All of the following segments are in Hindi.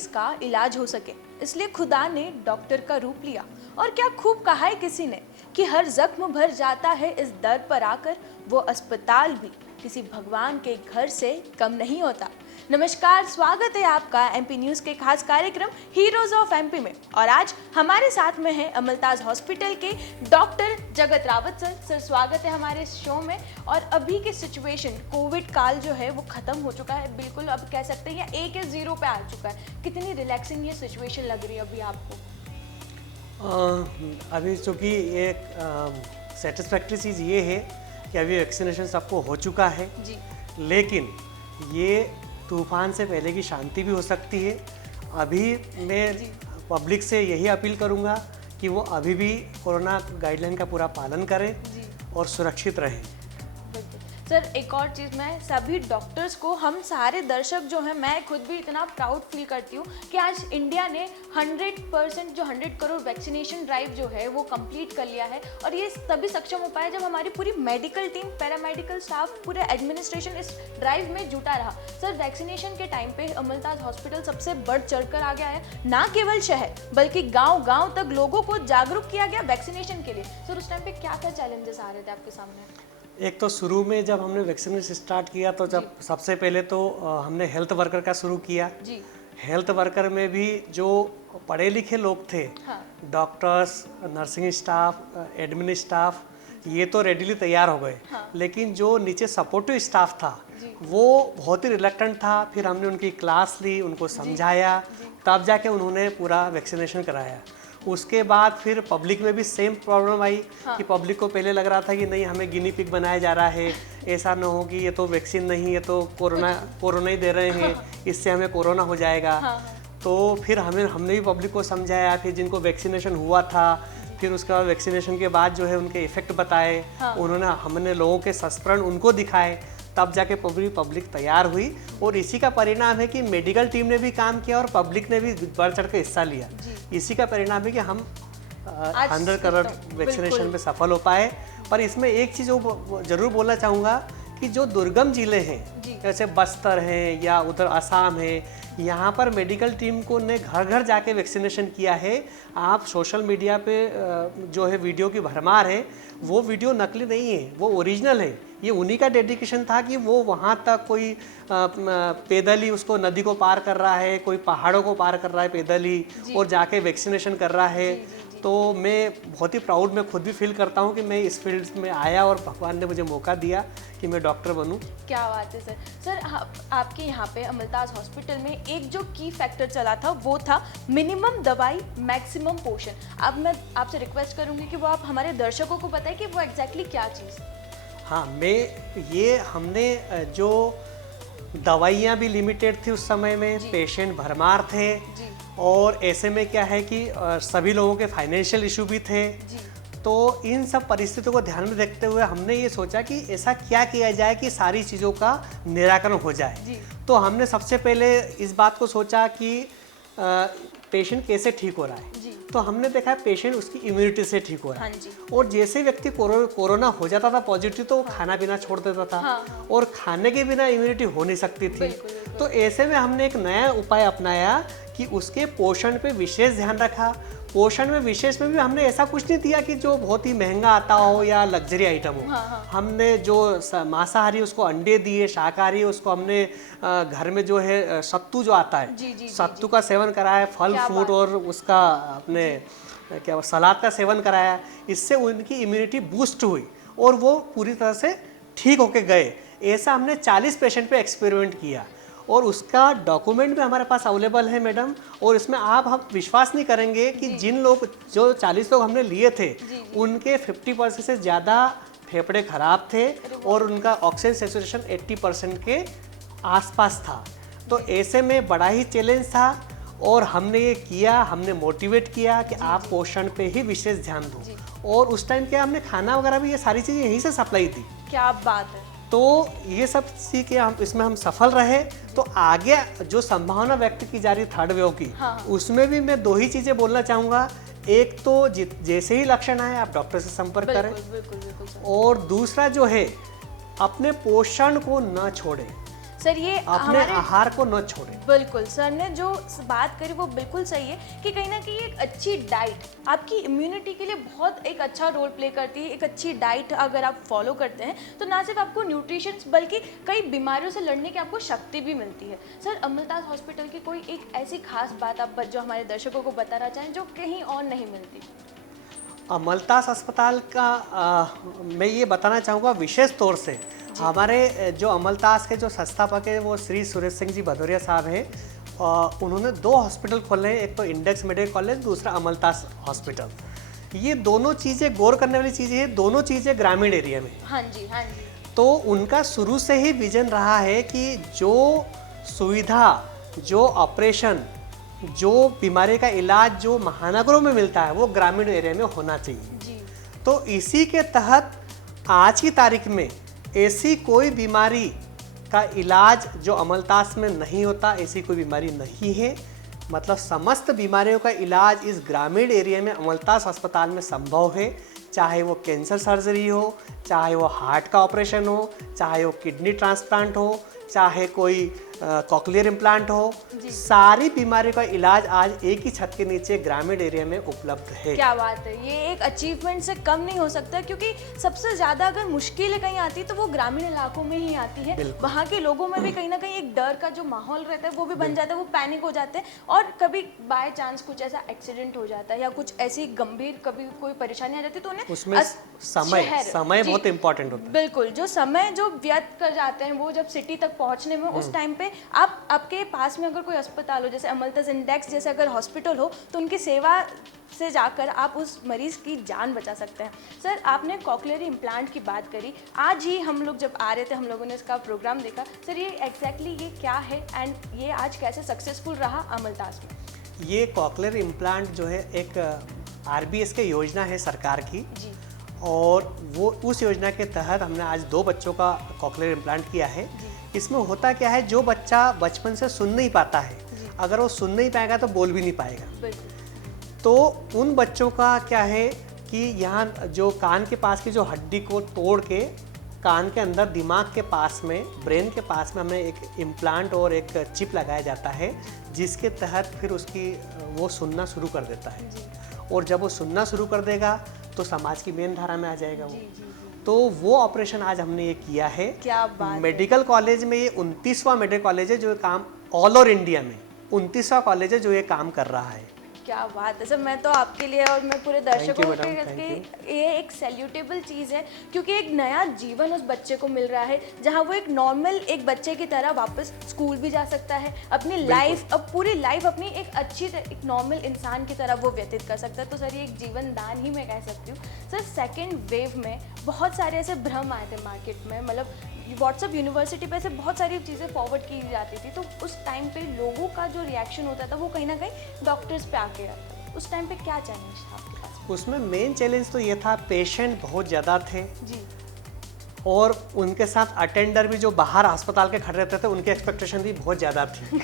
मरीज का इलाज हो सके, इसलिए खुदा ने डॉक्टर का रूप लिया। और क्या खूब कहा है किसी ने कि हर जख्म भर जाता है इस दर पर आकर, वो अस्पताल भी किसी भगवान के घर से कम नहीं होता। नमस्कार, स्वागत है आपका एमपी न्यूज़ के खास कार्यक्रम हीरोज ऑफ एमपी में। और आज हमारे साथ में है अमलताज हॉस्पिटल के डॉक्टर जगत रावत सर। सर स्वागत है हमारे इस शो में। और अभी की सिचुएशन, कोविड काल जो है वो खत्म हो चुका है, बिल्कुल अब कह सकते हैं या 1 या 0 पे आ चुका है। कितनी रिलैक्सिंग ये सिचुएशन लग रही है अभी आपको? अभी चूँकि एक सेटिस्फैक्ट्री चीज़ ये है कि अभी वैक्सीनेशन सबको हो चुका है जी। लेकिन ये तूफान से पहले की शांति भी हो सकती है। अभी मैं पब्लिक से यही अपील करूंगा कि वो अभी भी कोरोना गाइडलाइन का पूरा पालन करें और सुरक्षित रहें। सर एक और चीज़, मैं सभी डॉक्टर्स को, हम सारे दर्शक जो हैं, मैं खुद भी इतना प्राउड फील करती हूँ कि आज इंडिया ने 100% जो 100 करोड़ वैक्सीनेशन ड्राइव जो है वो कंप्लीट कर लिया है। और ये तभी सक्षम हो पाया जब हमारी पूरी मेडिकल टीम, पैरामेडिकल स्टाफ, पूरे एडमिनिस्ट्रेशन इस ड्राइव में जुटा रहा। सर वैक्सीनेशन के टाइम पे अमलताज हॉस्पिटल सबसे बढ़ चढ़कर आ गया है, ना केवल शहर बल्कि गाँव तक लोगों को जागरूक किया गया वैक्सीनेशन के लिए। सर उस टाइम पे क्या क्या चैलेंजेस आ रहे थे आपके सामने? एक तो शुरू में जब हमने वैक्सीनेशन स्टार्ट किया तो जब सबसे पहले तो हमने हेल्थ वर्कर का शुरू किया जी। हेल्थ वर्कर में भी जो पढ़े लिखे लोग थे, हाँ। Doctors, nursing staff, admin staff, ये तो रेडीली तैयार हो गए, हाँ। लेकिन जो नीचे सपोर्टिव स्टाफ था वो बहुत ही रिलक्टेंट था। फिर हमने उनकी क्लास ली, उनको समझाया, तब जाके उन्होंने पूरा वैक्सीनेशन कराया। उसके बाद फिर पब्लिक में भी सेम प्रॉब्लम आई, हाँ। कि पब्लिक को पहले लग रहा था कि नहीं हमें गिनी पिग बनाया जा रहा है, ऐसा ना हो कि ये तो वैक्सीन नहीं, ये तो कोरोना ही दे रहे हैं, इससे हमें कोरोना हो जाएगा। हाँ। तो फिर हमने भी पब्लिक को समझाया। फिर जिनको वैक्सीनेशन हुआ था, फिर उसके बाद वैक्सीनेशन के बाद जो है उनके इफेक्ट बताए, हाँ। हमने लोगों के संस्करण उनको दिखाए, तब जाके पूरी पब्लिक तैयार हुई। और इसी का परिणाम है कि मेडिकल टीम ने भी काम किया और पब्लिक ने भी बढ़ चढ़ के हिस्सा लिया। इसी का परिणाम है कि हम 100 करोड़ वैक्सीनेशन में सफल हो पाए। पर इसमें एक चीज़ जरूर बोलना चाहूँगा कि जो दुर्गम जिले हैं, जैसे बस्तर हैं या उधर असम है, यहाँ पर मेडिकल टीम को ने घर घर जाके वैक्सीनेशन किया है। आप सोशल मीडिया पे जो है वीडियो की भरमार है, वो वीडियो नकली नहीं है, वो ओरिजिनल है। ये उन्हीं का डेडिकेशन था कि वो वहाँ तक कोई पैदल ही उसको नदी को पार कर रहा है, कोई पहाड़ों को पार कर रहा है पैदल ही, और जाके वैक्सीनेशन कर रहा है। तो मैं बहुत ही प्राउड मैं खुद भी फील करता हूँ कि मैं इस फील्ड में आया और भगवान ने मुझे मौका दिया कि मैं डॉक्टर बनूं। क्या बात है सर। सर आपके यहाँ पे अमलताज हॉस्पिटल में एक जो की फैक्टर चला था वो था मिनिमम दवाई मैक्सिमम पोषण। अब मैं आपसे रिक्वेस्ट करूँगी कि वो आप हमारे दर्शकों को बताएं कि वो एग्जैक्टली क्या चीज़। हाँ, हमने जो दवाइयाँ भी लिमिटेड थी उस समय में, पेशेंट भरमार थे, और ऐसे में क्या है कि सभी लोगों के फाइनेंशियल इशू भी थे। तो इन सब परिस्थितियों को ध्यान में रखते हुए हमने ये सोचा कि ऐसा क्या किया जाए कि सारी चीज़ों का निराकरण हो जाए। तो हमने सबसे पहले इस बात को सोचा कि पेशेंट कैसे ठीक हो रहा है। तो हमने देखा पेशेंट उसकी इम्यूनिटी से ठीक हो रहा है। और जैसे व्यक्ति कोरोना हो जाता था पॉजिटिव, तो खाना पीना छोड़ देता था, और खाने के बिना इम्यूनिटी हो नहीं सकती थी। तो ऐसे में हमने एक नया उपाय अपनाया कि उसके पोषण पे विशेष ध्यान रखा। पोषण में विशेष में भी हमने ऐसा कुछ नहीं दिया कि जो बहुत ही महंगा आता हो या लग्जरी आइटम हो। हमने जो मांसाहारी उसको अंडे दिए, शाकाहारी उसको हमने घर में जो है सत्तू जो आता है, सत्तू का सेवन कराया, फल फ्रूट और उसका अपने क्या सलाद का सेवन कराया। इससे उनकी इम्यूनिटी बूस्ट हुई और वो पूरी तरह से ठीक होके गए। ऐसा हमने 40 पेशेंट पे एक्सपेरिमेंट किया और उसका डॉक्यूमेंट भी हमारे पास अवेलेबल है मैडम। और इसमें आप विश्वास नहीं करेंगे कि जो 40 लोग हमने लिए थे, उनके 50% से ज़्यादा फेफड़े खराब थे और उनका ऑक्सीजन सैचुरेशन 80% के आसपास था। तो ऐसे में बड़ा ही चैलेंज था और हमने ये किया, हमने मोटिवेट किया कि आप पोषण पे ही विशेष ध्यान दो। और उस टाइम क्या हमने खाना वगैरह भी ये सारी चीज़ें यहीं से सप्लाई थी। क्या बात है। तो ये सब सीख के इसमें हम सफल रहे। तो आगे जो संभावना व्यक्त की जा रही थर्ड वेव की, उसमें भी मैं 2 ही चीज़ें बोलना चाहूँगा। एक तो जैसे ही लक्षण आए आप डॉक्टर से संपर्क करें। बिल्कुल, और दूसरा जो है अपने पोषण को न छोड़ें। सर ये अपने आहार को न छोड़ें। बिल्कुल, सर ने जो बात करी वो बिल्कुल सही है कि कहीं ना कहीं एक अच्छी डाइट आपकी इम्यूनिटी के लिए बहुत एक अच्छा रोल प्ले करती है। एक अच्छी डाइट अगर आप फॉलो करते हैं तो ना सिर्फ आपको न्यूट्रिशन बल्कि कई बीमारियों से लड़ने की आपको शक्ति भी मिलती है। सर अमलताज हॉस्पिटल की कोई एक ऐसी खास बात आप जो हमारे दर्शकों को बताना चाहें जो कहीं और नहीं मिलती? अमलताज अस्पताल का मैं ये बताना चाहूँगा विशेष तौर से हमारे जो अमलताज के जो संस्थापक है वो श्री सुरेश सिंह जी भदौरिया साहब हैं। उन्होंने 2 हॉस्पिटल खोले हैं, एक तो इंडेक्स मेडिकल कॉलेज, दूसरा अमलताज हॉस्पिटल। ये दोनों चीज़ें गौर करने वाली चीज़ें हैं, दोनों चीज़ें ग्रामीण एरिया में। हाँ जी, हाँ जी। तो उनका शुरू से ही विजन रहा है कि जो सुविधा, जो ऑपरेशन, जो बीमारी का इलाज जो महानगरों में मिलता है वो ग्रामीण एरिया में होना चाहिए जी। तो इसी के तहत आज की तारीख में ऐसी कोई बीमारी का इलाज जो अमलताज में नहीं होता, ऐसी कोई बीमारी नहीं है। मतलब समस्त बीमारियों का इलाज इस ग्रामीण एरिया में अमलताज अस्पताल में संभव है। चाहे वो कैंसर सर्जरी हो, चाहे वो हार्ट का ऑपरेशन हो, चाहे वो किडनी ट्रांसप्लांट हो, चाहे कोई कॉकलियर इम्प्लांट हो, सारी बीमारियों का इलाज आज एक ही छत के नीचे ग्रामीण एरिया में उपलब्ध है। क्या बात है, ये एक अचीवमेंट से कम नहीं हो सकता क्योंकि सबसे ज़्यादा अगर मुश्किलें कहीं आती है तो वो ग्रामीण इलाकों में ही आती है। वहाँ के लोगों में भी कहीं ना कहीं एक डर का जो माहौल रहता है वो भी बन जाता है, वो पैनिक हो जाते हैं और कभी बाय चांस कुछ ऐसा एक्सीडेंट हो जाता है या कुछ ऐसी गंभीर कभी कोई परेशानी आ जाती है तो उन्हें उसमें समय बहुत इंपॉर्टेंट होता है। बिल्कुल, जो समय जो व्यर्थ कर जाते हैं वो जब सिटी तक पहुँचने में, उस टाइम पे आपके पास में अगर कोई अस्पताल हो जैसे अमलताज इंडेक्स जैसे अगर हॉस्पिटल हो तो उनकी सेवा से जाकर आप उस मरीज की जान बचा सकते हैं। सर आपने कॉकलियर इम्प्लांट की बात करी, आज ही हम लोग जब आ रहे थे हम लोगों ने इसका प्रोग्राम देखा। सर ये एग्जैक्टली ये क्या है एंड ये आज कैसे सक्सेसफुल रहा अमलताज में? ये कॉकलियर इम्प्लांट जो है एक RBS की योजना है सरकार की जी। और वो उस योजना के तहत हमने आज 2 बच्चों का कॉकलियर इम्प्लांट किया है। इसमें होता क्या है, जो बच्चा बचपन से सुन नहीं पाता है, अगर वो सुन नहीं पाएगा तो बोल भी नहीं पाएगा। तो उन बच्चों का क्या है कि यहाँ जो कान के पास की जो हड्डी को तोड़ के कान के अंदर दिमाग के पास में, ब्रेन के पास में हमें एक इम्प्लांट और एक चिप लगाया जाता है जिसके तहत फिर उसकी वो सुनना शुरू कर देता है। और जब वो सुनना शुरू कर देगा तो समाज की मेन धारा में आ जाएगा वो। तो वो ऑपरेशन आज हमने ये किया है। क्या बात मेडिकल कॉलेज में ये 29वां मेडिकल कॉलेज है जो काम ऑल ओवर इंडिया में 29वां कॉलेज है जो ये काम कर रहा है। क्या बात है सर, मैं तो आपके लिए और मैं पूरे दर्शकों madam, के ये एक सैल्यूटेबल चीज़ है क्योंकि एक नया जीवन उस बच्चे को मिल रहा है जहां वो एक नॉर्मल एक बच्चे की तरह वापस स्कूल भी जा सकता है, अपनी लाइफ अब पूरी लाइफ अपनी एक अच्छी एक नॉर्मल इंसान की तरह वो व्यतीत कर सकता है। तो सर ये एक जीवन दान ही मैं कह सकती हूँ। सर सेकेंड वेव में बहुत सारे ऐसे भ्रम आए थे मार्केट में, मतलब व्हाट्सएप यूनिवर्सिटी पे से बहुत सारी चीज़ें फॉरवर्ड की जाती थी तो उस टाइम पे लोगों का जो रिएक्शन होता था वो कहीं ना कहीं डॉक्टर्स पे आके आता था। उस टाइम पे क्या चैलेंज था आपके पास? उसमें मेन चैलेंज तो ये था, पेशेंट बहुत ज़्यादा थे जी। और उनके साथ अटेंडर भी जो बाहर अस्पताल के खड़े रहते थे उनकी एक्सपेक्टेशन भी बहुत ज़्यादा थी।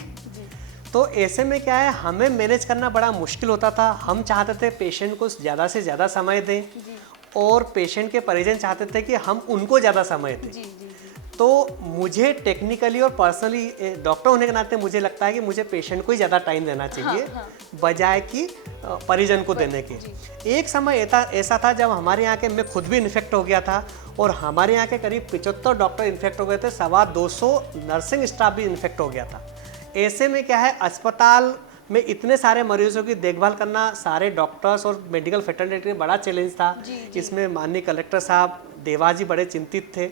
तो ऐसे में क्या है, हमें मैनेज करना बड़ा मुश्किल होता था। हम चाहते थे पेशेंट को ज़्यादा से ज़्यादा समय दें और पेशेंट के परिजन चाहते थे कि हम उनको ज़्यादा समय दें। तो मुझे टेक्निकली और पर्सनली डॉक्टर होने के नाते मुझे लगता है कि मुझे पेशेंट को ही ज़्यादा टाइम देना चाहिए बजाय कि परिजन को देने के। एक समय ऐसा था जब हमारे यहाँ के, मैं खुद भी इन्फेक्ट हो गया था और हमारे यहाँ के करीब 75 डॉक्टर इन्फेक्ट हो गए थे, 225 नर्सिंग स्टाफ भी इन्फेक्ट हो गया था। ऐसे में क्या है, अस्पताल में इतने सारे मरीजों की देखभाल करना सारे डॉक्टर्स और मेडिकल फैकल्टी के बड़ा चैलेंज था। इसमें माननीय कलेक्टर साहब देवाजी बड़े चिंतित थे।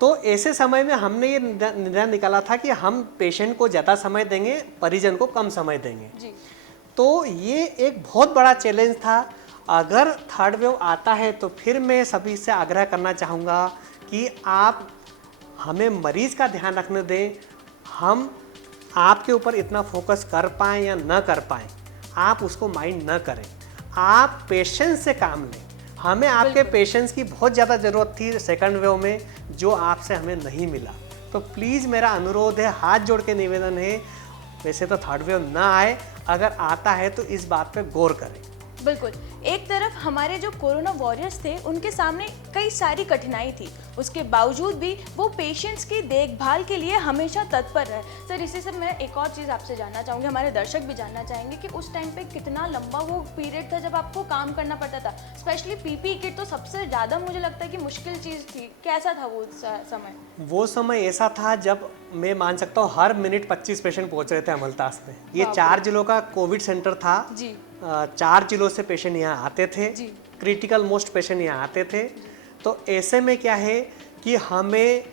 तो ऐसे समय में हमने ये निर्णय निकाला था कि हम पेशेंट को ज़्यादा समय देंगे, परिजन को कम समय देंगे। तो ये एक बहुत बड़ा चैलेंज था। अगर थर्ड वेव आता है तो फिर मैं सभी से आग्रह करना चाहूँगा कि आप हमें मरीज़ का ध्यान रखने दें। हम आपके ऊपर इतना फोकस कर पाएँ या न कर पाएँ, आप उसको माइंड न करें। आप पेशेंस से काम लें। हमें आपके पेशेंस की बहुत ज़्यादा ज़रूरत थी सेकंड वेव में, जो आपसे हमें नहीं मिला। तो प्लीज़ मेरा अनुरोध है, हाथ जोड़ के निवेदन है, वैसे तो थर्ड वेव ना आए, अगर आता है तो इस बात पे गौर करें। बिल्कुल, एक तरफ हमारे जो कोरोना वॉरियर्स थे उनके सामने कई सारी कठिनाई थी उसके बावजूद भी वो पेशेंट्स की देखभाल के लिए हमेशा तत्पर रहे। सर इसी से मैं एक और चीज़ आपसे जानना चाहूँगी, हमारे दर्शक भी जानना चाहेंगे कि उस टाइम पे कितना लंबा वो पीरियड था जब आपको काम करना पड़ता था, स्पेशली पीपीई किट तो सबसे ज़्यादा मुझे लगता है कि मुश्किल चीज़ थी। कैसा था वो समय? वो समय ऐसा था जब मैं मान सकता हूँ हर मिनट 25 पेशेंट पहुंच रहे थे अमलतास में। ये 4 जिलों का कोविड सेंटर था जी। 4 जिलों से पेशेंट यहाँ आते थे, क्रिटिकल मोस्ट पेशेंट यहाँ आते थे। तो ऐसे में क्या है कि हमें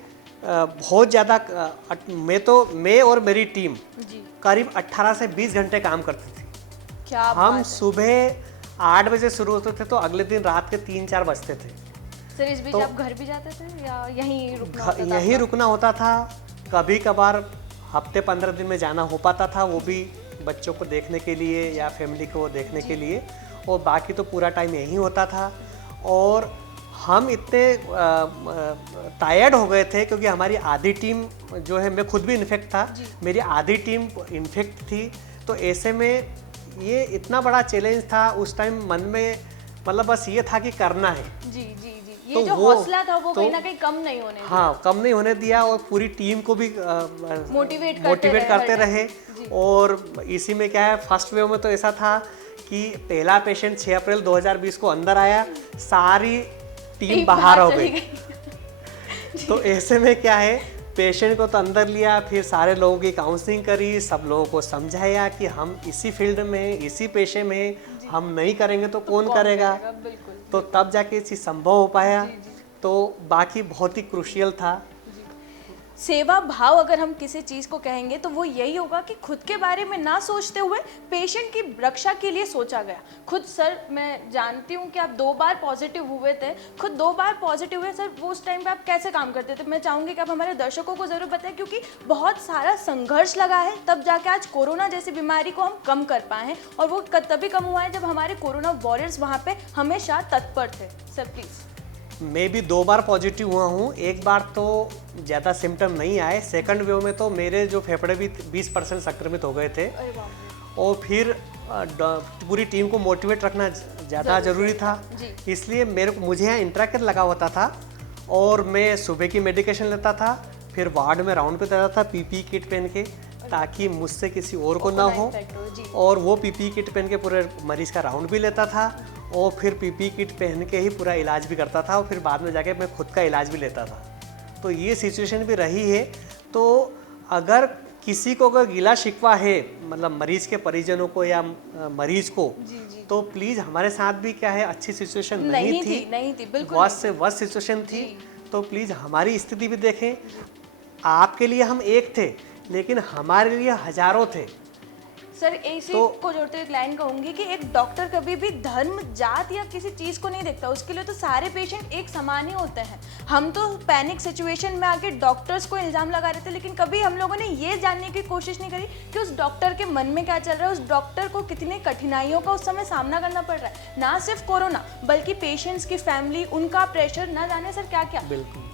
बहुत ज़्यादा मैं और मेरी टीम करीब 18 से 20 घंटे काम करती थी। क्या हम सुबह 8 बजे शुरू होते थे तो अगले दिन रात के 3-4 बजते थे। सर इस बीच आप घर भी जाते थे या यहीं रुकना होता था? यहीं रुकना होता था। कभी कभार हफ्ते 15 दिन में जाना हो पाता था, वो भी बच्चों को देखने के लिए या फैमिली को देखने के लिए, और बाकी तो पूरा टाइम यहीं होता था। और हम इतने टायर्ड हो गए थे क्योंकि हमारी आधी टीम जो है, मैं खुद भी इन्फेक्ट था, मेरी आधी टीम इन्फेक्ट थी। तो ऐसे में ये इतना बड़ा चैलेंज था उस टाइम मन में, मतलब बस ये था कि करना है। जी जी जी, ये तो जो हौसला था वो कहीं ना कहीं कम नहीं होने दिया। हाँ, कम नहीं होने दिया, और पूरी टीम को भी मोटिवेट करते रहे। और इसी में क्या है, फर्स्ट वेव में तो ऐसा था कि पहला पेशेंट 6 अप्रैल 2020 को अंदर आया, सारी टीम बाहर हो गई। तो ऐसे में क्या है, पेशेंट को तो अंदर लिया, फिर सारे लोगों की काउंसलिंग करी, सब लोगों को समझाया कि हम इसी फील्ड में, इसी पेशे में हम नहीं करेंगे तो कौन करेगा। तो तब जाके ये चीज़ संभव हो पाया। तो बाकी बहुत ही क्रूशियल था। सेवा भाव अगर हम किसी चीज़ को कहेंगे तो वो यही होगा कि खुद के बारे में ना सोचते हुए पेशेंट की रक्षा के लिए सोचा गया। खुद सर मैं जानती हूँ कि आप 2 बार पॉजिटिव हुए थे, खुद 2 बार पॉजिटिव हुए। सर वो उस टाइम पे आप कैसे काम करते थे? मैं चाहूँगी कि आप हमारे दर्शकों को ज़रूर बताएं, क्योंकि बहुत सारा संघर्ष लगा है तब जाके आज कोरोना जैसी बीमारी को हम कम कर पाए हैं, और वो तभी कम हुआ है जब हमारे कोरोना वॉरियर्स वहाँ पर हमेशा तत्पर थे। Sir please. मैं भी 2 बार पॉजिटिव हुआ हूँ। एक बार तो ज़्यादा सिम्टम नहीं आए, सेकंड वेव में तो मेरे जो फेफड़े भी 20% संक्रमित हो गए थे। और फिर पूरी टीम को मोटिवेट रखना ज़्यादा ज़रूरी था, इसलिए मुझे यहाँ इंट्राकेयर लगा होता था, और मैं सुबह की मेडिकेशन लेता था, फिर वार्ड में राउंड पे जाता था पीपीई किट पहन के, ताकि मुझसे किसी और को ना हो। और वो पीपीई किट पहन के पूरे मरीज़ का राउंड भी लेता था, और फिर पीपीई किट पहन के ही पूरा इलाज भी करता था, और फिर बाद में जाके मैं खुद का इलाज भी लेता था। तो ये सिचुएशन भी रही है। तो अगर किसी को अगर गिला शिकवा है, मतलब मरीज़ के परिजनों को या मरीज़ को, तो प्लीज़, हमारे साथ भी क्या है, अच्छी सिचुएशन नहीं थी, बिल्कुल वर्स्ट से वर्स्ट सिचुएशन थी। तो प्लीज़ हमारी स्थिति भी देखें। आपके लिए हम एक थे, लेकिन हमारे लिए हजारों थे। सर इसी को जोड़ते हुए एक लाइन कहूंगी कि एक डॉक्टर कभी भी धर्म, जात या किसी चीज़ को नहीं देखता, उसके लिए तो सारे पेशेंट एक समान ही होते हैं। हम तो पैनिक सिचुएशन में आके डॉक्टर्स को इल्ज़ाम लगा रहे थे, लेकिन कभी हम लोगों ने ये जानने की कोशिश नहीं करी कि उस डॉक्टर के मन में क्या चल रहा है, उस डॉक्टर को कितनी कठिनाइयों का उस समय सामना करना पड़ रहा है। ना सिर्फ कोरोना, बल्कि पेशेंट्स की फैमिली, उनका प्रेशर, ना जाने सर क्या क्या,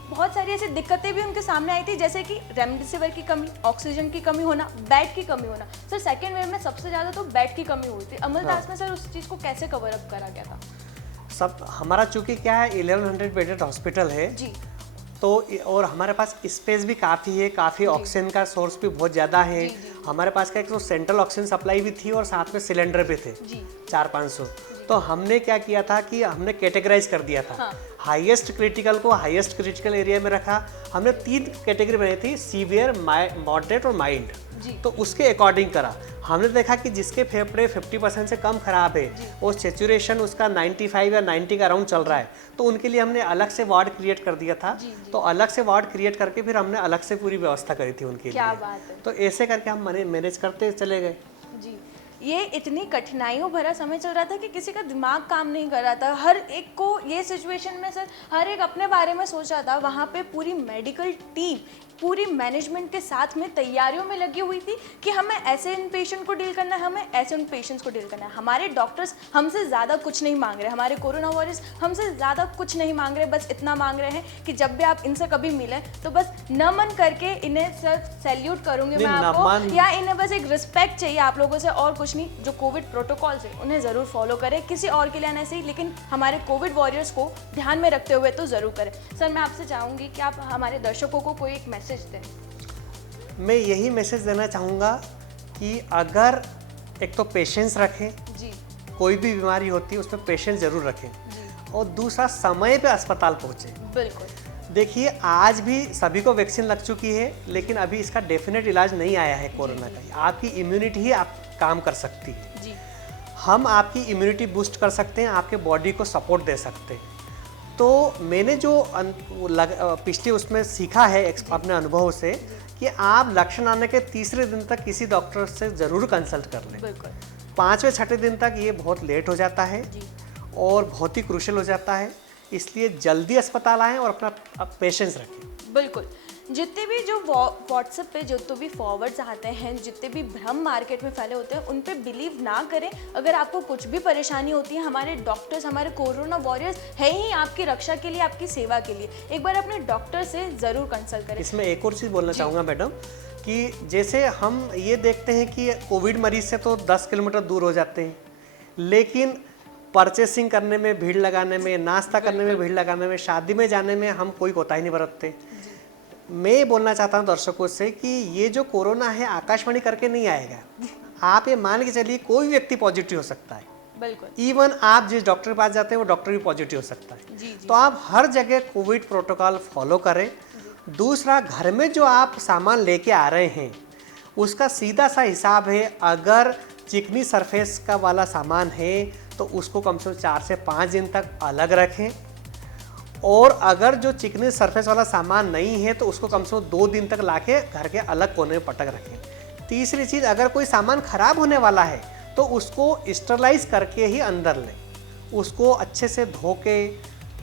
बहुत सारी ऐसी दिक्कतें भी उनके सामने आई थी, जैसे कि रेमडेसिविर की कमी, ऑक्सीजन की कमी होना, बेड की कमी होना। सर सेकेंड वेव में सबसे ज़्यादा तो बेड की कमी हुई थी। अमलतास में सर उस चीज़ को कैसे कवर अप करा गया था? सब हमारा चूँकि क्या है 1100 बेडेड हॉस्पिटल है जी, तो और हमारे पास स्पेस भी काफ़ी है, काफ़ी ऑक्सीजन का सोर्स भी बहुत ज़्यादा है। हमारे पास क्या, एक तो सेंट्रल ऑक्सीजन सप्लाई भी थी, और साथ में सिलेंडर भी थे 400-500। तो हमने क्या किया था कि हमने कैटेगराइज कर दिया था। हाईएस्ट क्रिटिकल को हाईएस्ट क्रिटिकल एरिया में रखा। हमने 3 कैटेगरी बनाई थी, सीवियर, मॉडरेट और माइल्ड। तो उसके अकॉर्डिंग करा। हमने देखा कि जिसके फेफड़े 50% से कम खराब है, और सेचुरेशन उसका 95 या 90 का अराउंड चल रहा है, तो उनके लिए हमने अलग से वार्ड क्रिएट कर दिया था। तो अलग से वार्ड क्रिएट करके फिर हमने अलग से पूरी व्यवस्था करी थी उनके लिए। तो ऐसे करके हम मैनेज करते चले गए। ये इतनी कठिनाइयों भरा समय चल रहा था कि किसी का दिमाग काम नहीं कर रहा था। हर एक को ये सिचुएशन में सर हर एक अपने बारे में सोच रहा था। वहाँ पे पूरी मेडिकल टीम पूरी मैनेजमेंट के साथ में तैयारियों में लगी हुई थी कि हमें ऐसे इन पेशेंट को डील करना है, हमें ऐसे उन पेशेंट्स को डील करना है। हमारे डॉक्टर्स हमसे ज़्यादा कुछ नहीं मांग रहे, हमारे कोरोना वॉरियर्स हमसे ज़्यादा कुछ नहीं मांग रहे, बस इतना मांग रहे हैं कि जब भी आप इनसे कभी मिलें तो बस नमन करके इन्हें सर सैल्यूट करूँगी मैं आपको, या इन्हें बस एक रिस्पेक्ट चाहिए आप लोगों से, और कुछ कुछ नहीं, जो कोविड प्रोटोकॉल्स है उन्हें ज़रूर फॉलो करें, किसी और के लिए नहीं सही लेकिन हमारे कोविड वॉरियर्स को ध्यान में रखते हुए तो ज़रूर करें। सर मैं आपसे चाहूँगी कि आप हमारे दर्शकों को कोई एक मैसेज दें। मैं यही मैसेज देना चाहूँगा कि अगर एक तो पेशेंस रखें जी, कोई भी बीमारी होती है उसमें पेशेंस जरूर रखें जी, और दूसरा समय पे अस्पताल पहुँचे। बिल्कुल। देखिए आज भी सभी को वैक्सीन लग चुकी है लेकिन अभी इसका डेफिनेट इलाज नहीं आया है कोरोना का। आपकी इम्यूनिटी ही आप काम कर सकती है जी, हम आपकी इम्यूनिटी बूस्ट कर सकते हैं, आपके बॉडी को सपोर्ट दे सकते हैं। तो मैंने जो पिछले उसमें सीखा है अपने अनुभव से कि आप लक्षण आने के तीसरे दिन तक किसी डॉक्टर से ज़रूर कंसल्ट कर लें। बिल्कुल। 5वें 6ठे दिन तक ये बहुत लेट हो जाता है जी, और बहुत ही क्रूशियल हो जाता है, इसलिए जल्दी अस्पताल आएँ और अपना पेशेंस रखें। बिल्कुल। जितने भी जो व्हाट्सएप पे जितने भी फॉरवर्ड्स आते हैं, जितने भी भ्रम मार्केट में फैले होते हैं, उन पे बिलीव ना करें। अगर आपको कुछ भी परेशानी होती है, हमारे डॉक्टर्स, हमारे कोरोना वॉरियर्स है ही आपकी रक्षा के लिए, आपकी सेवा के लिए। एक बार अपने डॉक्टर से ज़रूर कंसल्ट करें। इसमें एक और चीज़ बोलना चाहूँगा मैडम कि जैसे हम ये देखते हैं कि कोविड मरीज से तो 10 किलोमीटर दूर हो जाते हैं, लेकिन परचेसिंग करने में, भीड़ लगाने में, नाश्ता करने में, भीड़ लगाने में, शादी में जाने में हम कोई कोताही नहीं बरतते। मैं बोलना चाहता हूँ दर्शकों से कि ये जो कोरोना है आकाशवाणी करके नहीं आएगा। आप ये मान के चलिए कोई व्यक्ति पॉजिटिव हो सकता है, बिल्कुल। इवन आप जिस डॉक्टर के पास जाते हैं वो डॉक्टर भी पॉजिटिव हो सकता है। जी, जी। तो आप हर जगह कोविड प्रोटोकॉल फॉलो करें। दूसरा, घर में जो आप सामान लेके आ रहे हैं उसका सीधा सा हिसाब है। अगर चिकनी सरफेस का वाला सामान है तो उसको कम से कम 4 से 5 दिन तक अलग रखें, और अगर जो चिकनी सरफेस वाला सामान नहीं है तो उसको कम से कम 2 दिन तक लाके घर के अलग कोने में पटक रखें। तीसरी चीज़, अगर कोई सामान खराब होने वाला है तो उसको स्टरलाइज करके ही अंदर लें, उसको अच्छे से धो के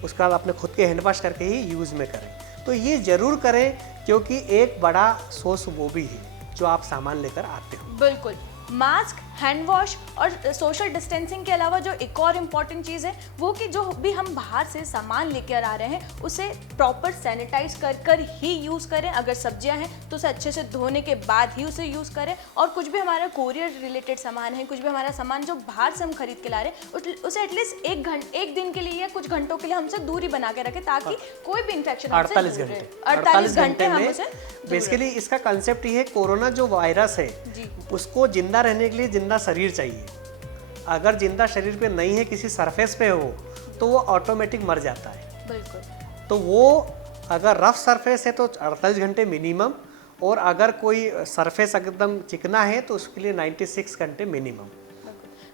उसका अपने खुद के हैंड वॉश करके ही यूज़ में करें। तो ये ज़रूर करें क्योंकि एक बड़ा सोर्स वो भी है जो आप सामान लेकर आते हो। बिल्कुल। मास्क, हैंड वॉश और सोशल डिस्टेंसिंग के अलावा जो एक और इम्पॉर्टेंट चीज़ है वो कि जो भी हम बाहर से सामान लेकर आ रहे हैं उसे प्रॉपर सैनिटाइज कर ही यूज़ करें। अगर सब्जियां हैं तो उसे अच्छे से धोने के बाद ही उसे यूज़ करें, और कुछ भी हमारा कोरियर रिलेटेड सामान है, कुछ भी हमारा सामान जो बाहर से हम खरीद के ला रहे हैं उसे एटलीस्ट एक दिन के लिए या कुछ घंटों के लिए हमसे दूरी बना के रखें ताकि कोई भी इन्फेक्शन 48 घंटे हम में उसे बेसिकली इसका कंसेप्ट ये है, कोरोना जो वायरस है जी, उसको जिंदा रहने के लिए जिंदा शरीर चाहिए। अगर जिंदा शरीर पे नहीं है, किसी सरफेस पे हो तो वो ऑटोमेटिक मर जाता है। बिल्कुल। तो वो अगर रफ सरफेस है तो 48 घंटे मिनिमम, और अगर कोई सरफेस एकदम चिकना है तो उसके लिए 96 घंटे minimum.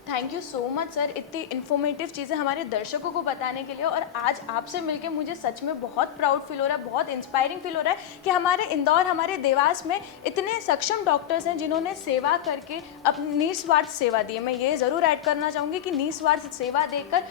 Thank you so much sir, इतनी इन्फॉर्मेटिव चीज़ें हमारे दर्शकों को बताने के लिए। और आज आपसे मिलके मुझे सच में बहुत प्राउड फील हो रहा है, बहुत इंस्पायरिंग फील हो रहा है कि हमारे इंदौर, हमारे देवास में इतने सक्षम डॉक्टर्स हैं जिन्होंने सेवा करके अपनी निस्वार्थ सेवा दी है। मैं ये ज़रूर ऐड करना चाहूँगी कि निस्वार्थ सेवा देकर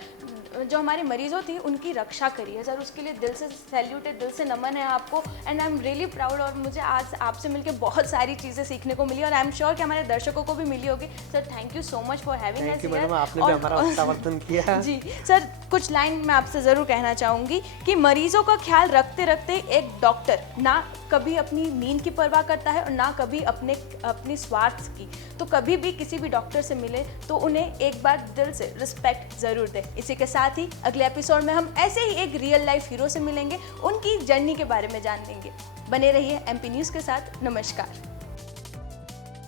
जो हमारे मरीजों थी उनकी रक्षा करी है सर, उसके लिए दिल से सैल्यूट है, दिल से नमन है आपको। And I am really proud, और मुझे आज आपसे मिलकर बहुत सारी चीज़ें सीखने को मिली और आई एम श्योर कि हमारे दर्शकों को भी मिली होगी। Sir thank you so much for having us here. Madam आपने भी हमारा समर्थन किया। जी सर, कुछ लाइन मैं आपसे ज़रूर कहना चाहूँगी कि मरीजों का ख्याल रखते रखते एक डॉक्टर ना कभी अपनी नींद की परवाह करता है और ना कभी अपनी स्वार्थ की। तो कभी भी किसी भी डॉक्टर से मिले तो उन्हें एक बार दिल से रिस्पेक्ट ज़रूर दें। इसी के साथ ही अगले एपिसोड में हम ऐसे ही एक रियल लाइफ हीरो से मिलेंगे, उनकी जर्नी के बारे में जान लेंगे। बने रहिए MP न्यूज़ के साथ। नमस्कार।